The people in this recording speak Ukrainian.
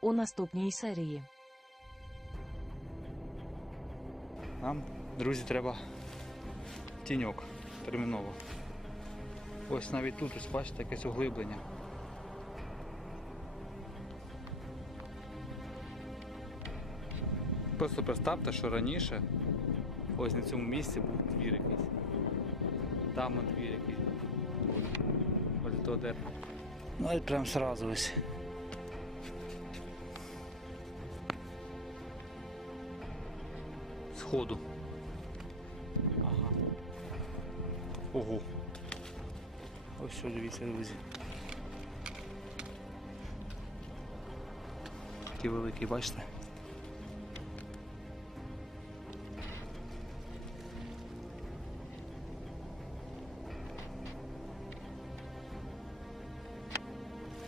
у наступній серії. Нам, друзі, треба тіньок терміново. Ось навіть тут, ось бачите, якесь углиблення. Просто представте, що раніше ось на цьому місці був двір якийсь. Там двір якийсь. Ось, ось до дерева. Ну і прям сразу ось. Сходу. Ага. Ого. Ось що дивіться, друзі. Такий великий, бачите?